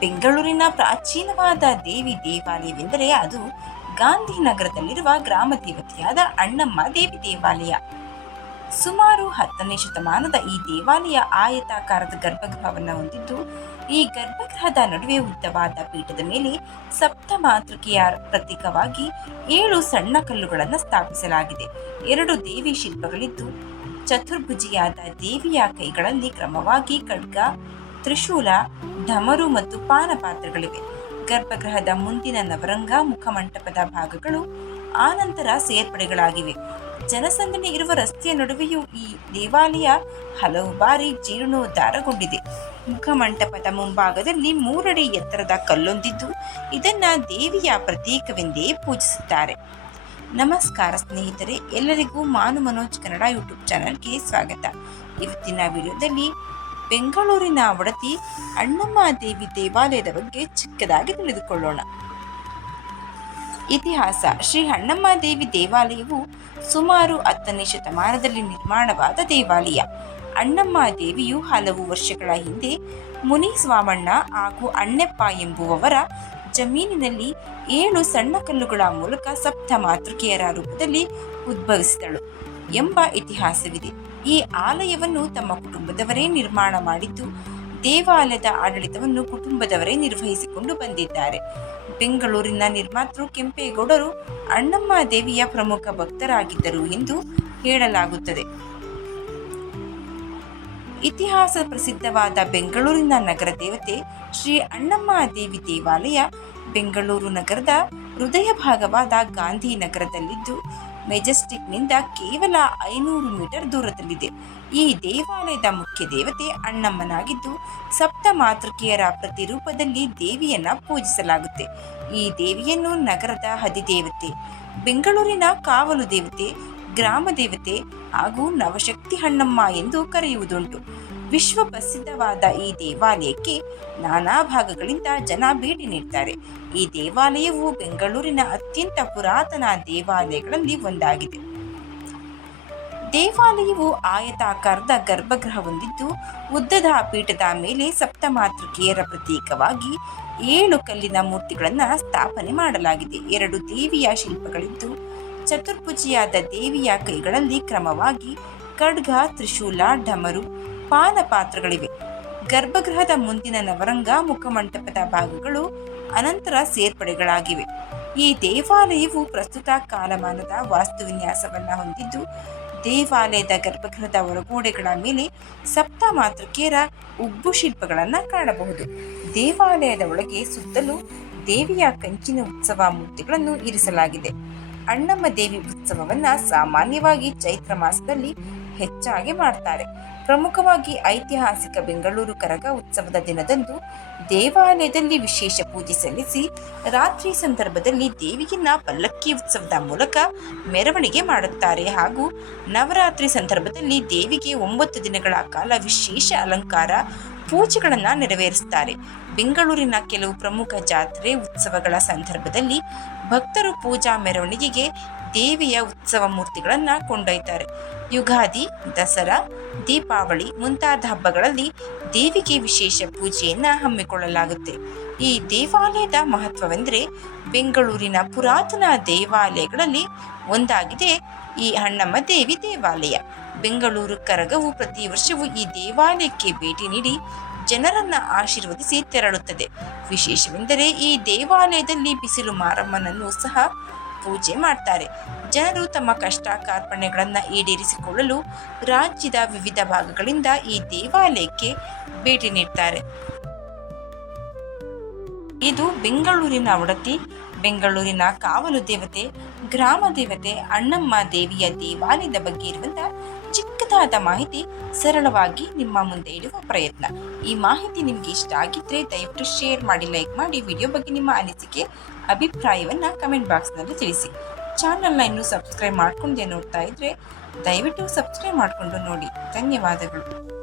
ಬೆಂಗಳೂರಿನ ಪ್ರಾಚೀನವಾದ ದೇವಿ ದೇವಾಲಯವೆಂದರೆ ಅದು ಗಾಂಧಿನಗರದಲ್ಲಿರುವ ಗ್ರಾಮ ದೇವತೆಯಾದ ಅಣ್ಣಮ್ಮ ದೇವಿ ದೇವಾಲಯ. ಸುಮಾರು ಹತ್ತನೇ ಶತಮಾನದ ಈ ದೇವಾಲಯ ಆಯತಾಕಾರದ ಗರ್ಭಗೃಹವನ್ನು ಹೊಂದಿದ್ದು, ಈ ಗರ್ಭಗೃಹದ ನಡುವೆ ಉದ್ದವಾದ ಪೀಠದ ಮೇಲೆ ಸಪ್ತ ಮಾತೃಕೆಯ ಪ್ರತೀಕವಾಗಿ ಏಳು ಸಣ್ಣ ಕಲ್ಲುಗಳನ್ನು ಸ್ಥಾಪಿಸಲಾಗಿದೆ. ಎರಡು ದೇವಿ ಶಿಲ್ಪಗಳಿದ್ದು, ಚತುರ್ಭುಜಿಯಾದ ದೇವಿಯ ಕೈಗಳಲ್ಲಿ ಕ್ರಮವಾಗಿ ಖಡ್ಗ, ತ್ರಿಶೂಲ ಢಮರು ಮತ್ತು ಪಾನಪಾತ್ರಗಳಿವೆ. ಗರ್ಭಗೃಹದ ಮುಂದಿನ ನವರಂಗ, ಮುಖಮಂಟಪದ ಭಾಗಗಳು ಆನಂತರ ಸೇರ್ಪಡೆಗಳಾಗಿವೆ. ಜನಸಂದಣಿ ಇರುವ ರಸ್ತೆಯ ನಡುವೆಯೂ ಈ ದೇವಾಲಯ ಹಲವು ಬಾರಿ ಜೀರ್ಣೋದ್ಧಾರಗೊಂಡಿದೆ. ಮುಖಮಂಟಪದ ಮುಂಭಾಗದಲ್ಲಿ ಮೂರಡಿ ಎತ್ತರದ ಕಲ್ಲೊಂದಿದ್ದು, ಇದನ್ನ ದೇವಿಯ ಪ್ರತೀಕವೆಂದೇ ಪೂಜಿಸುತ್ತಾರೆ. ನಮಸ್ಕಾರ ಸ್ನೇಹಿತರೆ, ಎಲ್ಲರಿಗೂ ಮಾನು ಮನೋಜ್ ಕನ್ನಡ ಯೂಟ್ಯೂಬ್ ಚಾನಲ್ಗೆ ಸ್ವಾಗತ. ಇವತ್ತಿನ ವಿಡಿಯೋದಲ್ಲಿ ಬೆಂಗಳೂರಿನ ಒಡತಿ ಅಣ್ಣಮ್ಮ ದೇವಿ ದೇವಾಲಯದ ಬಗ್ಗೆ ಚಿಕ್ಕದಾಗಿ ತಿಳಿದುಕೊಳ್ಳೋಣ. ಇತಿಹಾಸ. ಶ್ರೀ ಅಣ್ಣಮ್ಮ ದೇವಿ ದೇವಾಲಯವು ಸುಮಾರು ಹತ್ತನೇ ಶತಮಾನದಲ್ಲಿ ನಿರ್ಮಾಣವಾದ ದೇವಾಲಯ. ಅಣ್ಣಮ್ಮ ದೇವಿಯು ಹಲವು ವರ್ಷಗಳ ಹಿಂದೆ ಮುನಿ ಸ್ವಾಮಣ್ಣ ಹಾಗೂ ಅಣ್ಣಪ್ಪ ಎಂಬುವವರ ಜಮೀನಿನಲ್ಲಿ ಏಳು ಸಣ್ಣ ಕಲ್ಲುಗಳ ಮೂಲಕ ಸಪ್ತ ಮಾತೃಕೆಯರ ರೂಪದಲ್ಲಿ ಉದ್ಭವಿಸಿದಳು. ಎಂಬ ಇತಿಹಾಸವಿದೆ. ಈ ಆಲಯವನ್ನು ತಮ್ಮ ಕುಟುಂಬದವರೇ ನಿರ್ಮಾಣ ಮಾಡಿದ್ದು, ದೇವಾಲಯದ ಆಡಳಿತವನ್ನು ಕುಟುಂಬದವರೇ ನಿರ್ವಹಿಸಿಕೊಂಡು ಬಂದಿದ್ದಾರೆ. ಬೆಂಗಳೂರಿನ ನಿರ್ಮಾತೃ ಕೆಂಪೇಗೌಡರು ಅಣ್ಣಮ್ಮ ದೇವಿಯ ಪ್ರಮುಖ ಭಕ್ತರಾಗಿದ್ದರು ಎಂದು ಹೇಳಲಾಗುತ್ತದೆ. ಇತಿಹಾಸ ಪ್ರಸಿದ್ಧವಾದ ಬೆಂಗಳೂರಿನ ನಗರ ದೇವತೆ ಶ್ರೀ ಅಣ್ಣಮ್ಮ ದೇವಿ ದೇವಾಲಯ ಬೆಂಗಳೂರು ನಗರದ ಹೃದಯ ಭಾಗವಾದ ಗಾಂಧಿ ನಗರದಲ್ಲಿದ್ದು ಮೆಜೆಸ್ಟಿಕ್ನಿಂದ ಕೇವಲ ಐನೂರು ಮೀಟರ್ ದೂರದಲ್ಲಿದೆ. ಈ ದೇವಾಲಯದ ಮುಖ್ಯ ದೇವತೆ ಅಣ್ಣಮ್ಮನಾಗಿದ್ದು ಸಪ್ತ ಮಾತೃಕೆಯರ ಪ್ರತಿರೂಪದಲ್ಲಿ ದೇವಿಯನ್ನ ಪೂಜಿಸಲಾಗುತ್ತೆ. ಈ ದೇವಿಯನ್ನು ನಗರದ ಹದಿದೇವತೆ ಬೆಂಗಳೂರಿನ ಕಾವಲು ದೇವತೆ, ಗ್ರಾಮ ದೇವತೆ ಹಾಗೂ ನವಶಕ್ತಿ ಹಣ್ಣಮ್ಮ ಎಂದು ಕರೆಯುವುದುಂಟು. ವಿಶ್ವ ಪ್ರಸಿದ್ಧವಾದ ಈ ದೇವಾಲಯಕ್ಕೆ ನಾನಾ ಭಾಗಗಳಿಂದ ಜನ ಭೇಟಿ ನೀಡ್ತಾರೆ. ಈ ದೇವಾಲಯವು ಬೆಂಗಳೂರಿನ ಅತ್ಯಂತ ಪುರಾತನ ದೇವಾಲಯಗಳಲ್ಲಿ ಒಂದಾಗಿದೆ. ದೇವಾಲಯವು ಆಯತಾಕಾರದ ಗರ್ಭಗೃಹ ಹೊಂದಿದ್ದು, ಉದ್ದದ ಪೀಠದ ಮೇಲೆ ಸಪ್ತಮಾತೃಕೆಯರ ಪ್ರತೀಕವಾಗಿ ಏಳು ಕಲ್ಲಿನ ಮೂರ್ತಿಗಳನ್ನು ಸ್ಥಾಪನೆ ಮಾಡಲಾಗಿದೆ. ಎರಡು ದೇವಿಯ ಶಿಲ್ಪಗಳಿದ್ದು, ಚತುರ್ಭುಜಿಯಾದ ದೇವಿಯ ಕೈಗಳಲ್ಲಿ ಕ್ರಮವಾಗಿ ಖಡ್ಗ, ತ್ರಿಶೂಲ ಢಮರು ಪಾನಪಾತ್ರಗಳಿವೆ ಗರ್ಭಗೃಹದ ಮುಂದಿನ ನವರಂಗ, ಮುಖಮಂಟಪದ ಭಾಗಗಳು ಅನಂತರ ಸೇರ್ಪಡೆಗಳಾಗಿವೆ. ಈ ದೇವಾಲಯವು ಪ್ರಸ್ತುತ ಕಾಲಮಾನದ ವಾಸ್ತುವಿನ್ಯಾಸವನ್ನು ಹೊಂದಿದ್ದು, ದೇವಾಲಯದ ಗರ್ಭಗೃಹದ ಹೊರಗೋಡೆಗಳ ಮೇಲೆ ಸಪ್ತ ಮಾತೃಕೆಯರ ಉಬ್ಬು ಶಿಲ್ಪಗಳನ್ನು ಕಾಣಬಹುದು. ದೇವಾಲಯದ ಒಳಗೆ ಸುತ್ತಲೂ ದೇವಿಯ ಕಂಚಿನ ಉತ್ಸವ ಮೂರ್ತಿಗಳನ್ನು ಇರಿಸಲಾಗಿದೆ. ಅಣ್ಣಮ್ಮ ದೇವಿ ಉತ್ಸವವನ್ನು ಸಾಮಾನ್ಯವಾಗಿ ಚೈತ್ರ ಮಾಸದಲ್ಲಿ ಹೆಚ್ಚಾಗಿ ಮಾಡ್ತಾರೆ. ಪ್ರಮುಖವಾಗಿ ಐತಿಹಾಸಿಕ ಬೆಂಗಳೂರು ಕರಗ ಉತ್ಸವದ ದಿನದಂದು ದೇವಾಲಯದಲ್ಲಿ ವಿಶೇಷ ಪೂಜೆ ಸಲ್ಲಿಸಿ ರಾತ್ರಿ ಸಂದರ್ಭದಲ್ಲಿ ದೇವಿಯನ್ನ ಪಲ್ಲಕ್ಕಿ ಉತ್ಸವದ ಮೂಲಕ ಮೆರವಣಿಗೆ ಮಾಡುತ್ತಾರೆ ಹಾಗೂ ನವರಾತ್ರಿ ಸಂದರ್ಭದಲ್ಲಿ ದೇವಿಗೆ ಒಂಬತ್ತು ದಿನಗಳ ಕಾಲ ವಿಶೇಷ ಅಲಂಕಾರ ಪೂಜೆಗಳನ್ನು ನೆರವೇರಿಸುತ್ತಾರೆ. ಬೆಂಗಳೂರಿನ ಕೆಲವು ಪ್ರಮುಖ ಜಾತ್ರೆ ಉತ್ಸವಗಳ ಸಂದರ್ಭದಲ್ಲಿ ಭಕ್ತರು ಪೂಜಾ ಮೆರವಣಿಗೆಗೆ ದೇವಿಯ ಉತ್ಸವ ಮೂರ್ತಿಗಳನ್ನು ಕೊಂಡೊಯ್ತಾರೆ. ಯುಗಾದಿ, ದಸರಾ, ದೀಪಾವಳಿ ಮುಂತಾದ ಹಬ್ಬಗಳಲ್ಲಿ ದೇವಿಗೆ ವಿಶೇಷ ಪೂಜೆಯನ್ನು ಹಮ್ಮಿಕೊಳ್ಳಲಾಗುತ್ತೆ. ಈ ದೇವಾಲಯದ ಮಹತ್ವವೆಂದರೆ ಬೆಂಗಳೂರಿನ ಪುರಾತನ ದೇವಾಲಯಗಳಲ್ಲಿ ಒಂದಾಗಿದೆ ಈ ಹಣ್ಣಮ್ಮ ದೇವಿ ದೇವಾಲಯ. ಬೆಂಗಳೂರು ಕರಗವು ಪ್ರತಿ ವರ್ಷವೂ ಈ ದೇವಾಲಯಕ್ಕೆ ಭೇಟಿ ನೀಡಿ ಜನರನ್ನ ಆಶೀರ್ವದಿಸಿ ತೆರಳುತ್ತದೆ. ವಿಶೇಷವೆಂದರೆ ಈ ದೇವಾಲಯದಲ್ಲಿ ಬಿಸಿಲು ಮಾರಮ್ಮನನ್ನು ಸಹ ಪೂಜೆ ಮಾಡ್ತಾರೆ. ಜನರು ತಮ್ಮ ಕಷ್ಟ ಕಾರ್ಪಣ್ಯಗಳನ್ನು ಈಡೇರಿಸಿಕೊಳ್ಳಲು ರಾಜ್ಯದ ವಿವಿಧ ಭಾಗಗಳಿಂದ ಈ ದೇವಾಲಯಕ್ಕೆ ಭೇಟಿ ನೀಡ್ತಾರೆ. ಇದು ಬೆಂಗಳೂರಿನ ಒಡತಿ ಬೆಂಗಳೂರಿನ ಕಾವಲು ದೇವತೆ, ಗ್ರಾಮ ದೇವತೆ, ಅಣ್ಣಮ್ಮ ದೇವಿಯ ದೇವಾಲಯದ ಬಗ್ಗೆ ಇರುವಂತಹ ಚಿಕ್ಕದಾದ ಮಾಹಿತಿ ಸರಳವಾಗಿ ನಿಮ್ಮ ಮುಂದೆ ಇಡುವ ಪ್ರಯತ್ನ. ಈ ಮಾಹಿತಿ ನಿಮಗೆ ಇಷ್ಟ ಆಗಿದ್ರೆ ದಯವಿಟ್ಟು ಶೇರ್ ಮಾಡಿ ಲೈಕ್ ಮಾಡಿ ವಿಡಿಯೋ ಬಗ್ಗೆ ನಿಮ್ಮ ಅನಿಸಿಕೆ ಅಭಿಪ್ರಾಯವನ್ನ ಕಮೆಂಟ್ ಬಾಕ್ಸ್ನಲ್ಲಿ ತಿಳಿಸಿ. ಚಾನಲ್ನ ಇನ್ನೂ ಸಬ್ಸ್ಕ್ರೈಬ್ ಮಾಡ್ಕೊಂಡೆ ನೋಡ್ತಾ ಇದ್ರೆ ದಯವಿಟ್ಟು ಸಬ್ಸ್ಕ್ರೈಬ್ ಮಾಡಿಕೊಂಡು ನೋಡಿ. ಧನ್ಯವಾದಗಳು.